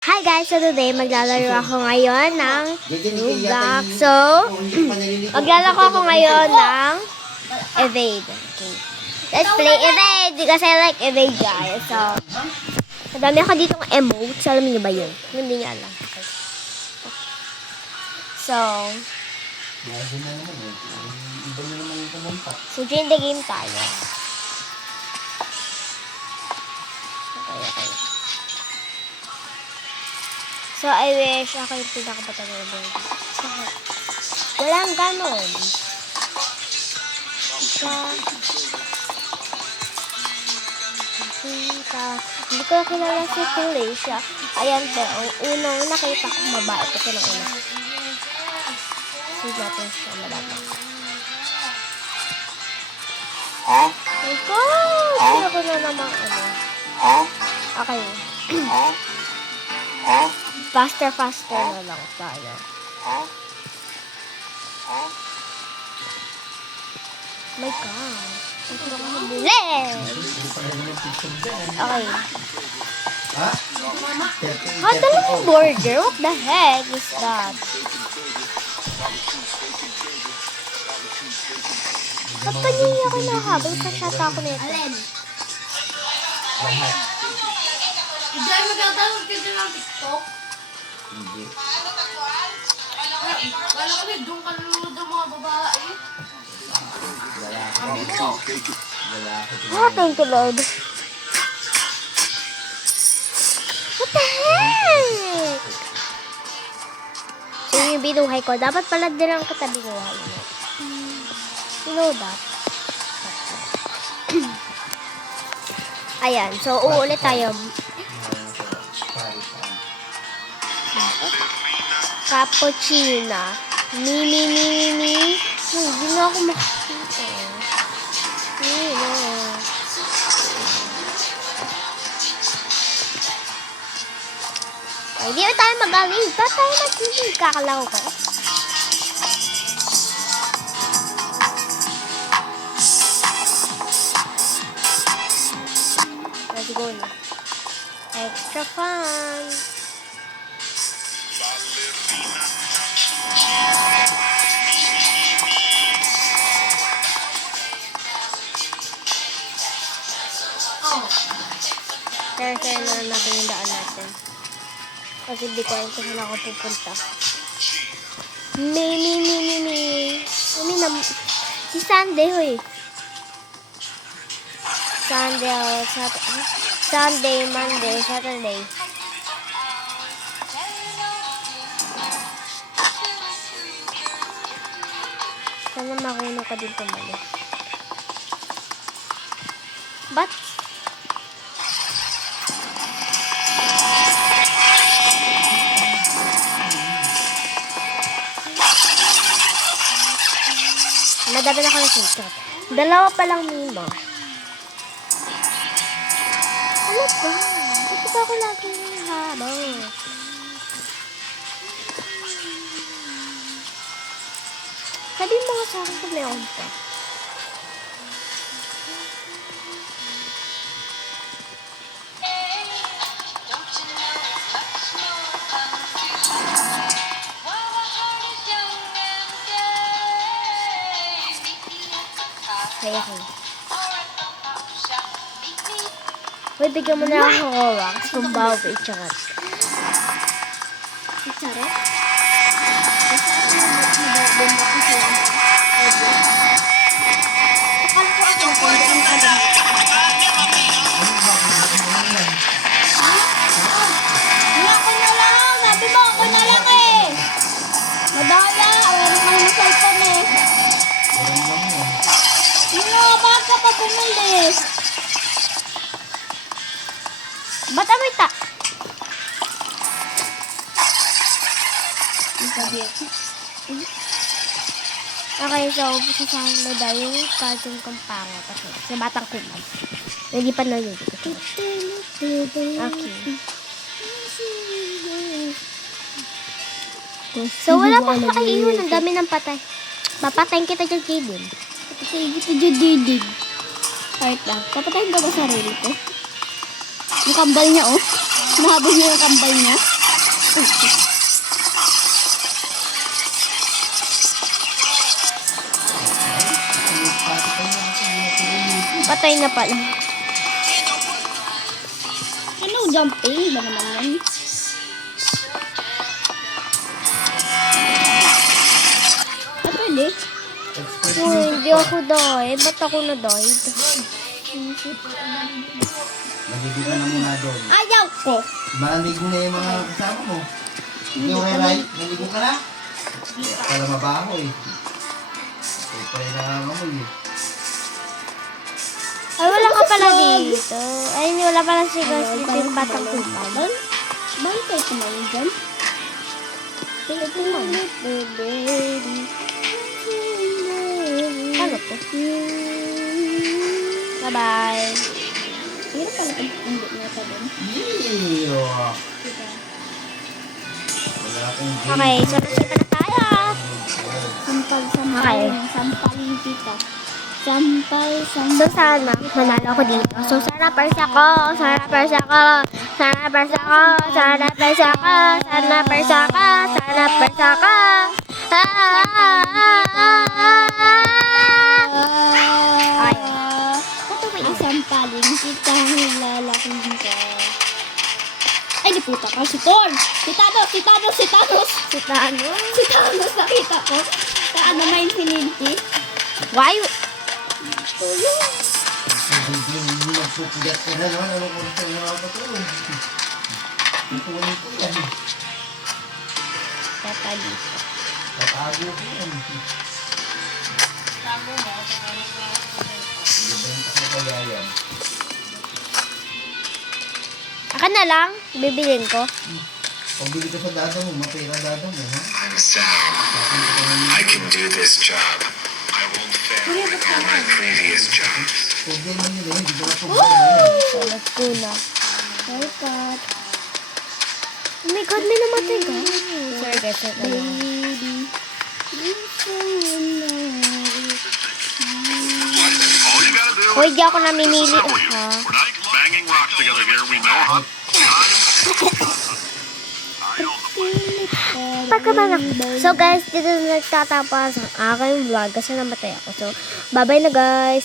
Hi guys! So today, maglalaro ako ngayon ng Roblox. So, maglalaro ako ngayon ng Evade. Okay. Let's play Evade because I like Evade guys. So, madami ako ditong emotes. Alam niyo ba yun? Hindi niyo alam. Okay. So, join the game tayo. Okay. So, I wish ako yung pinakapatag na baby. Walang ganon. Hindi ko kilala si Felicia. Ayan po, ang unang nakita ko babae. Ito ng una. Sige natin siya malabang. My God! Sino ko na naman ano? Okay. Faster na lang tayo. My God. Okay. Dalawang border? What the heck is that? Ba't kanina ako nahabang sa shot ako nito? Alin? Hindi ay magtatawag ka din ng TikTok? Hindi. Wala kasi doon ka nanonood ng mga babae. Thank you, Lord. What the heck? So, yung binuhay ko, dapat pala din ang katabi ko. You know that? Ayan, so uulit tayo. Cappuccino. Mi. Hindi na ako makikita. Hindi na tayo magaling. Ba't tayo nagsinig? Kakalaro ko. Let's go na. Extra fun. Share na natin yung daan natin. Kasi di ko alam kung saan ako pupunta. Mi. Si Sunday, hoy. Sunday, Monday, Saturday. Sana makuno ka din tumali. But, madami na ako ng screenshot. Dalawa pa lang mimo. Ano ba? Bakit ba ako lagi habang? Sabi mo nga sa akin kung meron pa. Kaya ko. Uy, bigyan mo na ako ng wax. Pumbawi, charot. Charot? Ako na lang! Sabi mo ako na lang eh! Madaya! Wala ka ng cellphone eh! Bakit ka pa pumalis? Ba't amoy ta? Okay, so, pusasahan mo daw yung cartoon kong pangat. Sa batang kumay. Hindi pa nalulog. Okay. So, wala pa kakaiwan. Ang dami ng patay. Papatayin kita dyan, Jaden. Papatayin kita dyan, Jaden. Kahit lang. Papatayin ka ba sarili ko? Yung kambal niya, oh. Nahabol niya yung kambal niya. Patay na pala. Ano, jumping ba naman yan? Ah, pwede. Uy, hindi ako die. Ba't ako na-died? Naligo ka na muna doon. Ayaw ko. Maligo na yung mga kasama mo. Hindi okay, Ray? Naligo ka na? Para mabaho eh. Ito pa rin nangangamoy eh. Ay, wala ka pala dito. Ay, wala pala si yung batang kupal. Bantay ko na yun dyan. Ito man. Ano to? Bye-bye. Hirap pala pag hindi niya sa doon. Iyo. Wala akong game. Okay, so nasipa na tayo. Sampal Okay. sampalin kita. Sampal. So, sana manalo ako dito. So, sana persa ko. Sana persa ko. Sana persa ko. Sana persa ko. Sana persa ko. Sana persa ko. Ay. Sampalin kita. Lalaking ka. Ay, di puta ka. Si Thor. Si Thanos. Si Thanos. Si Thanos. Si Thanos? Si Thanos. Nakita ko. Ano may infinity? Why? Hindi magpupugat ka na naman. Ano kung saan na ako ito? Tutuloy ko yan. Tatali. Tatago ko yan. Ibenta ko kaya yan. Akan na lang. Bibilin ko. Pag bili ka sa dada mo, mapera dada mo, ha? I'm Sam. I can do this job. I won't fail like all my previous jobs. Problema nila, hindi ko na problema yan. Salat ko na. Haircut. Oh my God, may namatay ka. Sorry guys, sorry ka lang. All you gotta do Hoy, di ako namimili. is assemble you. Ha? We're not banging rocks together here. We know how. Pagkabanak. So guys, dito na nagtatapos ang aking vlog kasi namatay ako. So, bye-bye na guys.